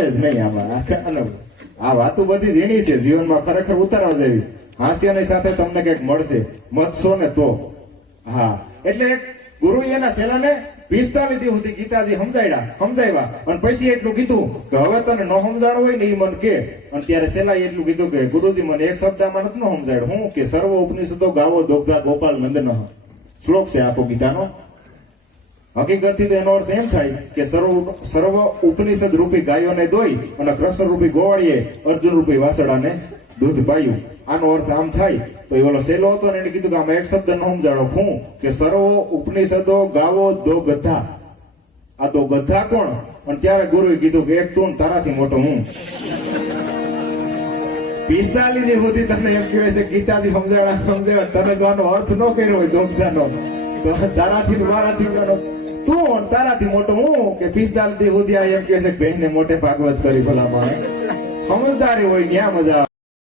આવે જ નહીં આમાં. અને આ વાતો બધી ઝીણી છે, જીવનમાં ખરેખર ઉતારવા જેવી. હાસ્યની સાથે તમને કંઈક મળશે, મતશો ને તો. હા, એટલે ગુરુ એના શેલાને 45 દી સુધી ગીતાજી સમજાવ્યા અને પછી એટલું કીધું કે હવે તને ન સમજાણું હોય ને એ મને કે. અને ત્યારે શેલાએ એટલું કીધું કે ગુરુજી મને એક શબ્દમાં નથી ન સમજાયું. હું કે સર્વ ઉપનિષદો ગાવો દોગ્ધા ગોપાલ નંદન. શ્લોક છે આખો ગીતાનો. હકીકતથી તો એનો અર્થ એમ થાય કે સર્વ ઉપનિષદ રૂપી ગાયોને દોઈ અને કૃષ્ણ રૂપી ગોવાળીએ અર્જુન રૂપી વાસડાને દૂધ પાયું. આનો અર્થ આમ થાય તો એ ઓલો સેલો હતો ને એને કીધું કે આમાં એક શબ્દ ન સમજાણો. હું કે સર્વ ઉપનિષદો ગાવો દો ગધા. આ તો ગધા કોણ? અને ત્યારે ગુરુએ કીધું કે એક તું તારાથી મોટો હું. 45 દી સુધી તને એમ કહેવાય છે ગીતાથી સમજાવ્યા તને જો આનો અર્થ ન કર્યો હોય દોગધાનો તો તારાથી મારાથી તું તારાથી મોટો હું કે 45 દી સુધી આ એમ કહે છે કે બહેને મોટે ભાગવત કરી ભલા માણે. સમજદારી હોય ત્યાં મજા.